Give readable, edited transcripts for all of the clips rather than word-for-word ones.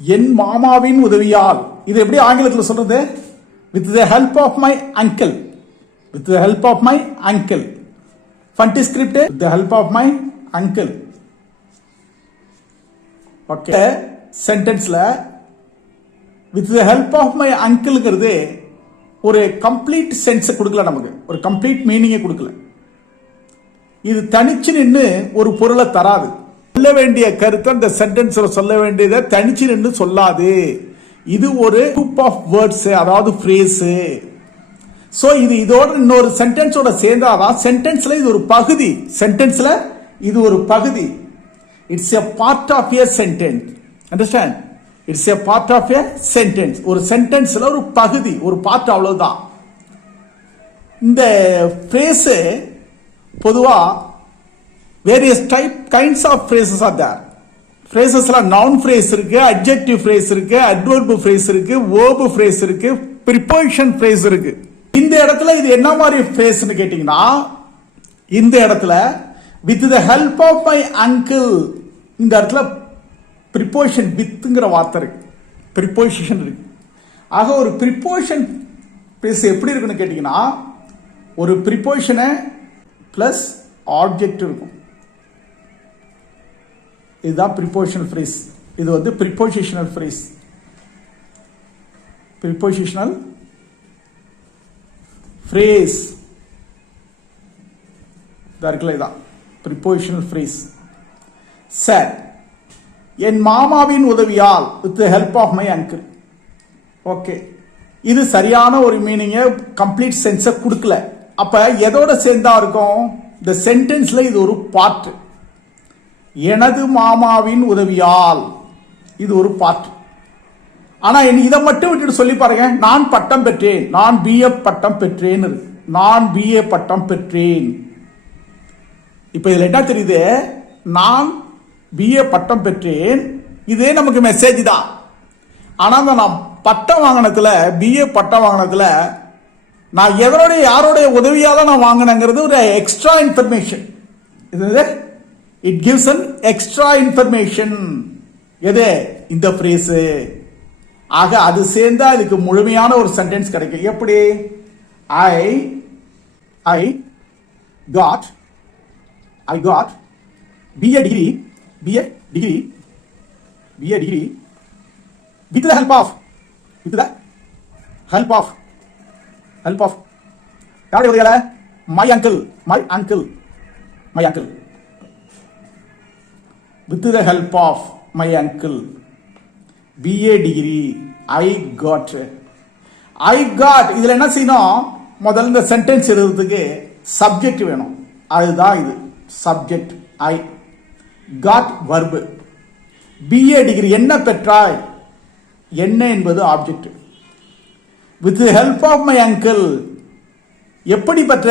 என் மாமாவின் உதவியால். இது எப்படி ஆங்கிலத்தில் சொல்றது? With the help of my uncle. With the help of my uncle. Phonetic script with the help of my uncle. Okay, சென்டென்ஸ்ல with the help of my அங்கிள்ங்கிறது ஒரு கம்ப்ளீட் சென்ஸ் கொடுக்கல, நமக்கு ஒரு கம்ப்ளீட் மீனிங்கை கொடுக்கல. இது தனிச்சு நின்று ஒரு பொருளை தராது. சொல்ல வேண்டிய கருத்தை அந்த சென்டென்ஸ்ல சொல்ல வேண்டியதை தனிச்சு நின்று சொல்லாது. இது ஒரு குரூப் ஆஃப் வேர்ட்ஸ், அதாவது ஃப்ரேஸ். சோ இது இதோட இன்னொரு சென்டென்ஸோட சேர்ந்தாதான் சென்டென்ஸ்ல இது ஒரு பகுதி. சென்டென்ஸ்ல இது ஒரு பகுதி. It's a part of a sentence. Understand? It's a part of a sentence. ஒரு சென்டென்ஸ்ல ஒரு பகுதி, ஒரு பார்ட், அவ்வளவுதான். இந்த ஃப்ரேஸ் பொதுவா various kinds of phrases are there. phrases-ல noun phrase இருக்கு, adjective phrase இருக்கு, adverb phrase இருக்கு, verb phrase இருக்கு, preposition phrase இருக்கு. இந்த இடத்துல இது என்ன மாதிரி phrase-னு கேட்டீங்கன்னா, இந்த இடத்துல with the help of my uncle, இந்த இடத்துல preposition withங்கிற வார்த்தை இருக்கு, preposition இருக்கு. ஆக ஒரு preposition phrase எப்படி இருக்குன்னு கேட்டீங்கன்னா, ஒரு preposition பிளஸ் ஆப்ஜெக்ட் இருக்கும். இதுதான் ப்ரிபோசிஷனல் ஃப்ரேஸ். இது வந்து ப்ரிபோசிஷனல் ஃப்ரேஸ். ப்ரிபோசிஷனல் ஃப்ரேஸ் இருக்குல்ல, இதான் ப்ரிபோசிஷனல் ஃப்ரேஸ். சார், என் மாமாவின் உதவியால், with help of my uncle. Okay, இது சரியான ஒரு மீனிங்கை, கம்ப்ளீட் சென்ஸை கொடுக்கல. அப்ப எதோட சேர்ந்தா இருக்கும்? இந்த சென்டென்ஸ்ல இது ஒரு பார்ட். எனது மாமாவின் உதவியால், இது ஒரு பார்ட். ஆனா இதை மட்டும் விட்டுட்டு சொல்லி பாருங்க, நான் பட்டம் பெற்றேன், நான் பிஏ பட்டம் பெற்றேன், நான் பிஏ பட்டம் பெற்றேன். இப்ப இதுல என்ன தெரியுது? நான் பிஏ பட்டம் பெற்றேன், இதே நமக்கு மெசேஜ் தான். ஆனா நான் பட்டம் வாங்கினதுல, பிஏ பட்டம் வாங்கினதுல நான் எதனுடைய யாருடைய உதவியால நான் வாங்கினேங்கிறது ஒரு extra information. It gives an extra information. எது? இந்த ஃப்ரேஸ். ஆக அது சேர்ந்தா இதுக்கு முழுமையான ஒரு சென்டென்ஸ் கிடைக்கும். எப்படி? I got BA degree with the help of யாருடைய உதவியால? My uncle. With the help of my uncle, BA degree, I got. இதுல என்ன செய்யணும்? முதல்ல இந்த சென்டென்ஸ் எழுதுறதுக்கு சப்ஜெக்ட் வேணும். அதுதான் இது subject. I got verb. BA degree, என்ன பெற்றாய்? என்ன என்பது object. With help of my uncle, எப்படி பெற்ற?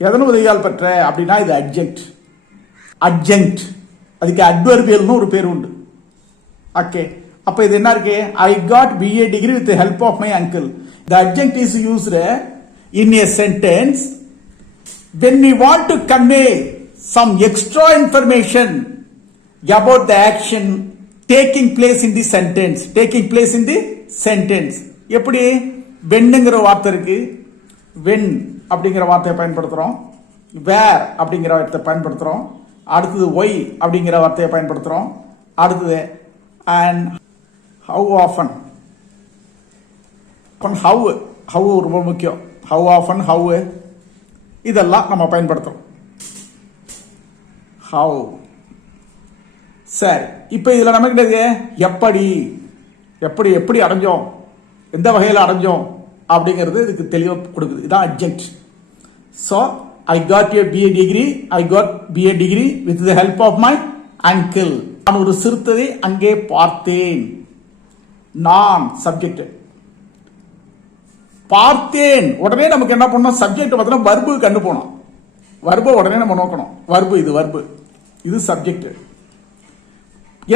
எதன் உதவியால் பெற்ற அப்படின்னா இது அட்ஜெக்ட். அதுக்கு அட்வர்பியல்னு ஒரு பேர் உண்டு. ஓகே, அப்ப இது என்ன இருக்கு? I got BA degree with help of my uncle. The adject is used in a sentence when we want to convey some extra information about the action taking place in the sentence. எப்படி? வென்னுங்கிற வார்த்தை இருக்கு, when அப்படிங்கிற வார்த்தையை பயன்படுத்துறோம், வேர் அப்படிங்கிற வார்த்தையை பயன்படுத்துறோம், அடுத்தது ஒய் அப்படிங்கிற வார்த்தையை பயன்படுத்துறோம், அடுத்தது அண்ட் ஹவு ஆஃபன். ஹவு ரொம்ப முக்கியம். ஹவு ஆஃபன், ஹவு, இதெல்லாம் நம்ம பயன்படுத்துறோம். ஹவு. சரி, இப்ப இதுல நமக்கு எப்படி எப்படி எப்படி அடைஞ்சோம், எந்த வகையில் அடைஞ்சோம் அப்படிங்கிறது இதுக்கு தெளிவாக கொடுக்குது. இதான் adjunct. So I got a BA degree, I got BA degree with the help of my uncle. நான் ஒரு சிறுத்தையை அங்கே பார்த்தேன். நான் சப்ஜெக்ட். பார்த்தேன் உடனே நமக்கு என்ன பண்ணணும்? சப்ஜெக்ட் பார்த்தோம்னா வர்பு கண்டு போனோம். வர்பை உடனே நம்ம நோக்கணும். வர்பு, இது சப்ஜெக்ட்.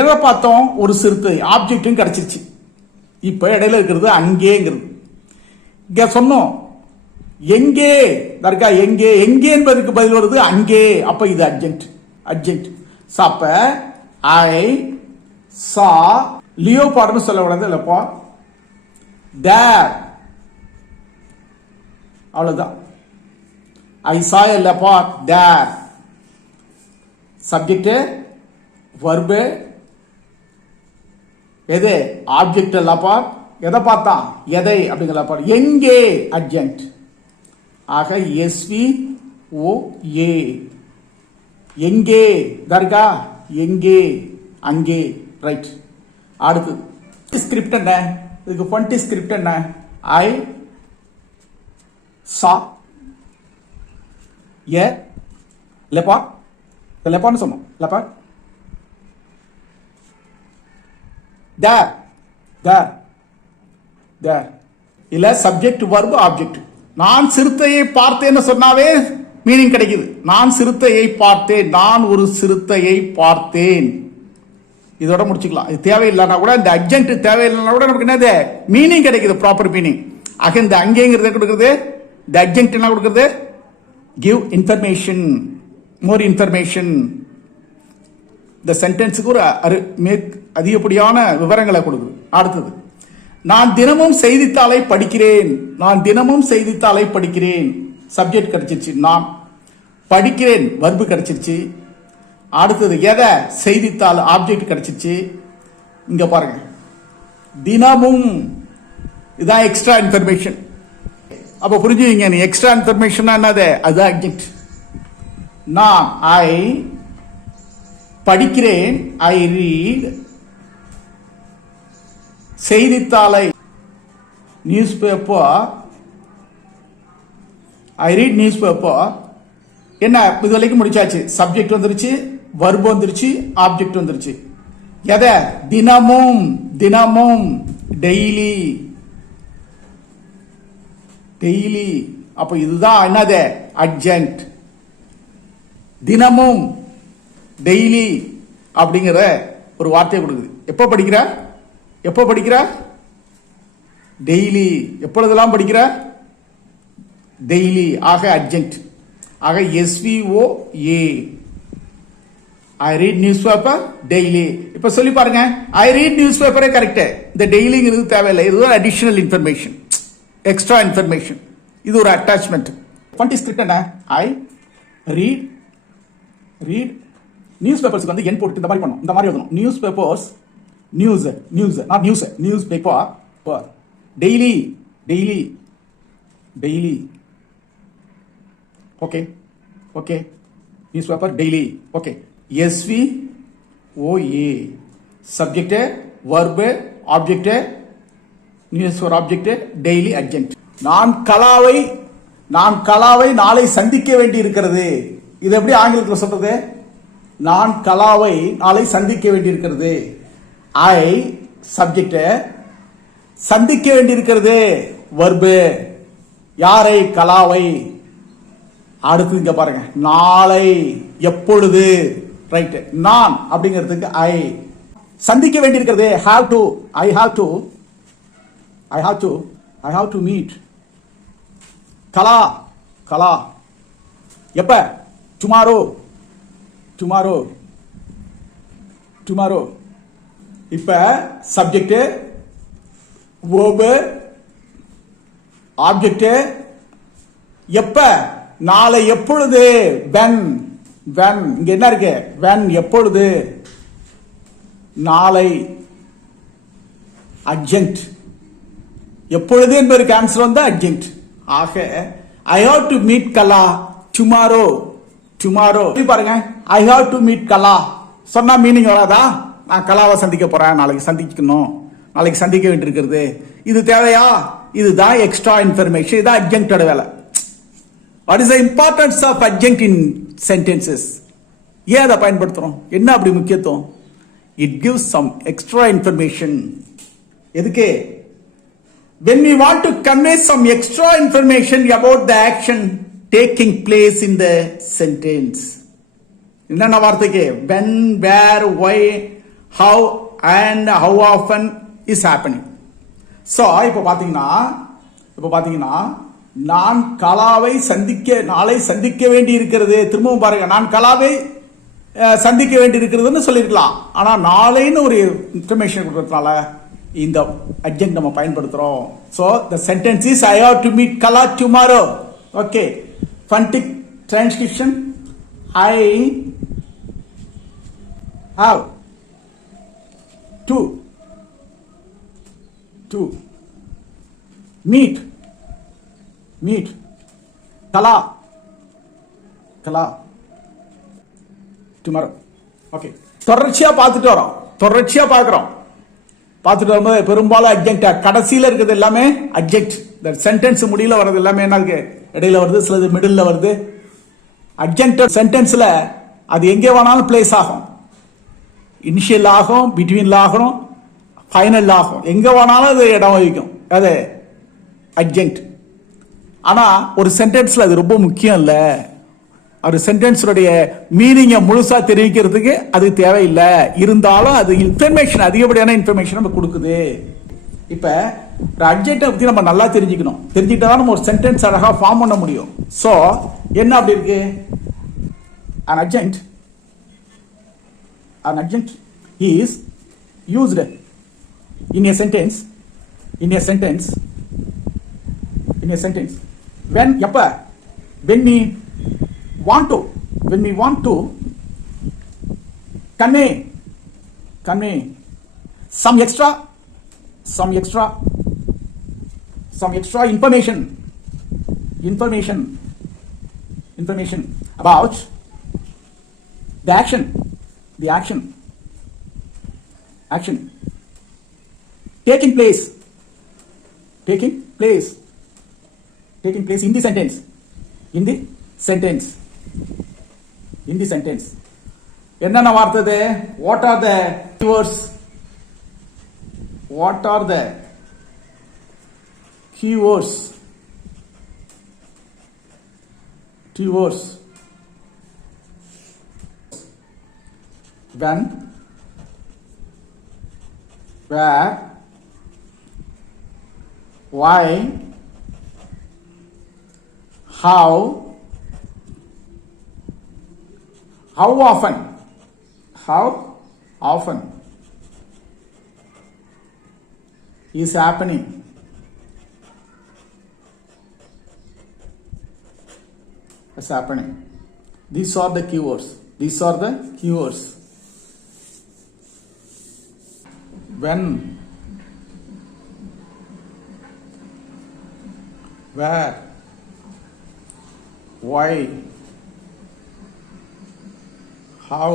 எதை பார்த்தோம்? ஒரு சிறுத்தை. ஆப்ஜெக்டும் கிடைச்சிருச்சு. இப்ப இடையில இருக்கிறது அங்கேங்கிறது. இங்க சொன்னோம் எங்கே இருக்கா? எங்கே என்பதற்கு பதில் வருது அங்கே. அப்ப இது அட்ஜெக்ட். அப்ப ஐ சா லியோபார்டுன்னு சொல்லக்கூடாது இல்லப்பா. தேர், அவ்வளவுதான். ஐ saw a leopard there. Subject, verb, எது ஆப்ஜெக்ட் leopard. எதை பார்த்தான், எதை அப்படிங்கிற leopard. எங்கே அட்ஜெக்ட். ஆக எஸ்வி ஓ ஏ, எங்கே தர்கா, எங்கே அங்கே. ரைட். அடுத்தது ஸ்கிரிப்ட் என்ன, இதுக்கு ஃபன்டி ஸ்கிரிப்ட் என்ன, ஐ சா ஏ லெபார்ட். லெபார்ட்னு சொன்னோம். லெபார்ட் தேர், தேர், தேர். இல்ல சப்ஜெக்ட் வர்பு ஆப்ஜெக்ட். நான் சிறுத்தையை பார்த்தேன்னு சொன்னாவே மீனிங் கிடைக்குது. நான் சிறுத்தையை பார்த்தேன், நான் ஒரு சிறுத்தையை பார்த்தேன். இதோட முடிச்சுக்கலாம். இது தேவையில்லைன்னா கூட, இந்த அட்ஜெக்ட் தேவையில்லைன்னா கூட நமக்கு என்னது மீனிங் கிடைக்குது, ப்ராப்பர் மீனிங். ஆக இந்த அங்கேங்கிறத கொடுக்குறது, இந்த அட்ஜெக்ட் என்ன கொடுக்குறது, கிவ் இன்ஃபர்மேஷன், மோர் இன்ஃபர்மேஷன். இந்த சென்டென்ஸுக்கு ஒரு அதிகப்படியான விவரங்களை கொடுக்குது. அடுத்தது, நான் தினமும் செய்தித்தாளை படிக்கிறேன். நான் தினமும் செய்தித்தாளை படிக்கிறேன். சப்ஜெக்ட் கிடைச்சிருச்சு. நான் படிக்கிறேன் வர்பு கிடைச்சிருச்சு. அடுத்தது எதை, செய்தித்தாள் ஆப்ஜெக்ட் கிடைச்சிருச்சு. இங்க பாருங்க, தினமும், இதான் எக்ஸ்ட்ரா இன்ஃபர்மேஷன். அப்ப புரிஞ்சுங்க, நீ எக்ஸ்ட்ரா இன்ஃபர்மேஷன் என்னது, அது அட்ஜெக்ட். நான் ஐ படிக்கிறேன், ஐ ரீட் செய்தித்தாளை, newspaper, I read newspaper. என்ன இது வரைக்கும் முடிச்சாச்சு. சப்ஜெக்ட் வந்துருச்சு, வர்பு வந்துருச்சு, ஆப்ஜெக்ட் வந்துருச்சு. எதை, தினமும், தினமும், டெய்லி, டெய்லி. அப்ப இதுதான் என்னது அட்ஜெக்ட். தினமும், டெய்லி அப்படிங்கிற ஒரு வார்த்தையை கொடுக்குது. எப்போ படிக்கிற, எப்போ படிக்கிற, டெய்லி. எப்பொழுதெல்லாம் படிக்கிற, டெய்லி. ஆக அட்ஜெக்ட். ஆக எஸ்விஓ ஏ, ஐ ரீட் நியூஸ் பேப்பர் டெய்லி. இப்ப சொல்லி பாருங்க, ஐ ரீட் நியூஸ் பேப்பரே கரெக்ட். இந்த டெய்லிங்கிறது தேவையில்லை. இது ஒரு அடிஷனல் இன்ஃபர்மேஷன், எக்ஸ்ட்ரா இன்ஃபர்மேஷன். இது ஒரு அட்டாச்மெண்ட். ஃபன்டி ஸ்கிரிப்ட் என்ன, ஐ ரீட், ரீட் நியூஸ் பேப்பர்ஸ்க்கு வந்து என் போட்டு இந்த மாதிரி பண்ணும், இந்த மாதிரி எழுதணும். Newspapers, news, news not news, newspaper daily, daily, daily. Okay, okay, newspaper daily. Okay, S V O A, subject, verb, object, news ஒரு ஆப்ஜெக்ட், டெய்லி அட்ஜெக்ட். நான் கலாவை, நான் கலாவை நாளை சந்திக்க வேண்டி இருக்கிறது. இது எப்படி ஆங்கிலத்தில் சொல்றது, நான் கலாவை நாளை சந்திக்க வேண்டி இருக்கிறது. ஐ சப்ஜெக்ட், சந்திக்க வேண்டி இருக்கிறது வர்பு, யாரை, கலாவை. அடுத்து இங்க பாருங்க, நாளை, எப்பொழுது. ரைட். நான் அப்படிங்கிறதுக்கு ஐ, சந்திக்க வேண்டி இருக்கிறது have to, I have to, I have to, I have to meet. Kala, Kala, எப்ப, டுமாரோ, டுமாரோ, டுமாரோ. இப்ப சப்ஜெக்ட், வேர்பு, ஆப்ஜெக்ட், எப்ப, நாளை, எப்பொழுது, வென், வென். இங்க என்ன இருக்கு, வென், எப்பொழுது, நாளை, அட்ஜெக்ட். எப்பொழுது என்பதற்கு ஆன்சர் வந்து அட்ஜெக்ட். ஆக ஐ have to meet Kala tomorrow, tomorrow. பாருங்க, ஐ ஹாவ் டு மீட் கலா சொன்னா மீனிங் வராதா, நான் கலாவை சந்திக்க போறேன், நாளைக்கு சந்திக்கணும், நாளைக்கு சந்திக்க வேண்டியிருக்கிறது. இது தேவையா, இதுதான் எக்ஸ்ட்ரா இன்ஃபர்மேஷன். இதான் அட்ஜெக்டோட வேலை. What is the importance of adject in sentences? ஏன் அதை பயன்படுத்துறோம், என்ன அப்படி முக்கியத்துவம்? It gives some extra information. எதுக்கு? when we want to convey some extra information about the action taking place in the sentence. என்னென்ன வார்த்தைக்கு? when, where, why, how and how often is happening. so இப்போ பாத்தீங்கன்னா நான் கலாவை நாளை சந்திக்க வேண்டி இருக்கிறது. திரும்பவும் பாருங்க, நான் கலாவை சந்திக்க வேண்டி இருக்கிறதுன்னு சொல்லியிருக்கலாம். ஆனா நாளைன்னு ஒரு இன்ஃபர்மேஷன் கொடுக்கறதுனால இந்த அட்ஜெக்ட் நம்ம பயன்படுத்துறோம். So the sentence is I have to meet Kala tomorrow. Okay, phonetic transcription. I have to meet Kala tomorrow. Okay, தொடர்ச்சியா பார்த்துட்டு வரோம், தொடர்ச்சியா பார்க்கிறோம். பார்த்துட்டு வரும்போது பெரும்பாலும் அட்ஜெக்ட் கடைசியில இருக்கிறது எல்லாமே அட்ஜெக்ட். இந்த சென்டென்ஸ் முடியல வர்றது எல்லாமே என்ன இருக்கு, இடையில வருது, சிலது மிடில் வருது. அட்ஜெக்ட் சென்டென்ஸ்ல அது எங்கே வேணாலும் பிளேஸ் ஆகும். இனிஷியல் ஆகும், பிட்வீன்ல ஆகும், ஃபைனல் ஆகும், எங்க வேணாலும் அது இடம் வகிக்கும். அது அட்ஜெக்ட். ஆனா ஒரு சென்டென்ஸ்ல அது ரொம்ப முக்கியம் இல்ல. ஒரு சென்டென்ஸுடைய மீனிங்கை முழுசா தெரிவிக்கிறதுக்கு அது தேவையில்லை. இருந்தாலும் அது இன்ஃபர்மேஷன், அதிகப்படியான இன்ஃபர்மேஷன் நம்ம கொடுக்குது. இப்ப ஒரு அட்ஜெக்டை பத்தி நம்ம நல்லா தெரிஞ்சுக்கணும். தெரிஞ்சுக்கிட்டா நம்ம ஒரு சென்டென்ஸ் அழகா ஃபார்ம் பண்ண முடியும். சோ என்ன அப்படி இருக்கு, an adjunct is used in a sentence when எப்ப when we want to convey some extra information about the action taking place in the sentence. என்னென்ன வார்த்தை? what are the keywords when, where, why, how often is happening. These are the keywords. When, where, why, how,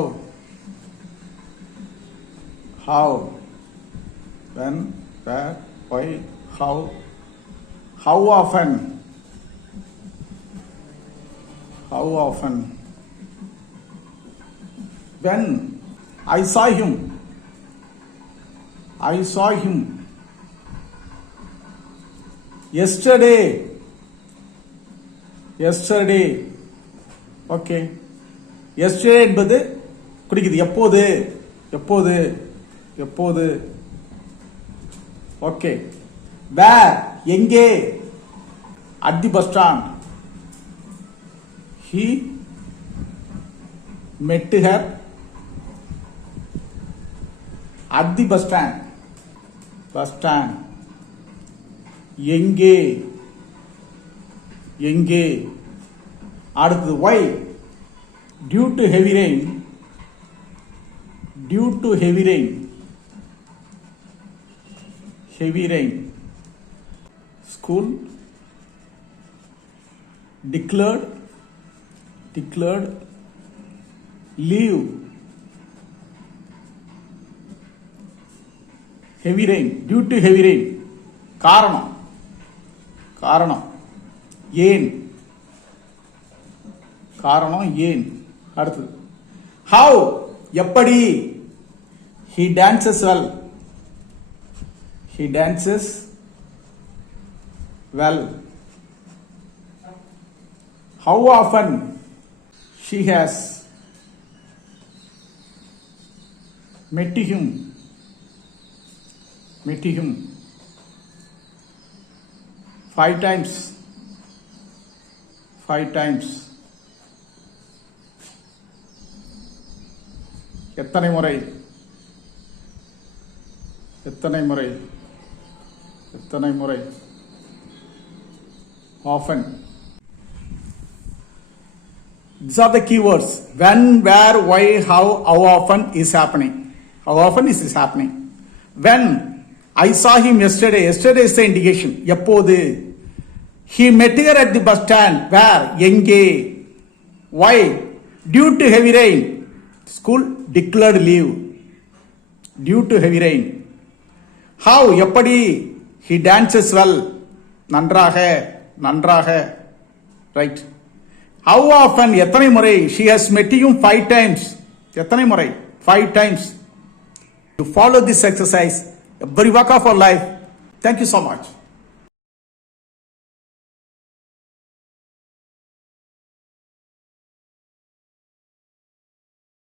when, where, why, how often, when I saw him yesterday. Okay, yesterday என்பது குறிக்குது எப்போது. Okay, where எங்கே, at the bus stand. He met her at the bus stand. எங்கே. அடுத்தது why, due to heavy rain. School declared leave. heavy rain, due to heavy rain. காரணம் ஏன். அடுத்தது how எப்படி. he dances well. how often she has met him. 5 times. எத்தனை முறை எத்தனை முறை எத்தனை முறை often. These are the keywords. When, where, why, how often is happening. How often is this happening? When I saw him yesterday. Yesterday is the indication. எப்போது? He met her at the bus stand. Where? எங்கே? Why? Due to heavy rain. School declared leave. Due to heavy rain. How? எப்படி? He dances well. நன்றாக நன்றாக. Right. How often? எத்தனை முறை? She has met him 5 times. எத்தனை முறை? 5 times. To follow this exercise every walk of our life. Thank you so much.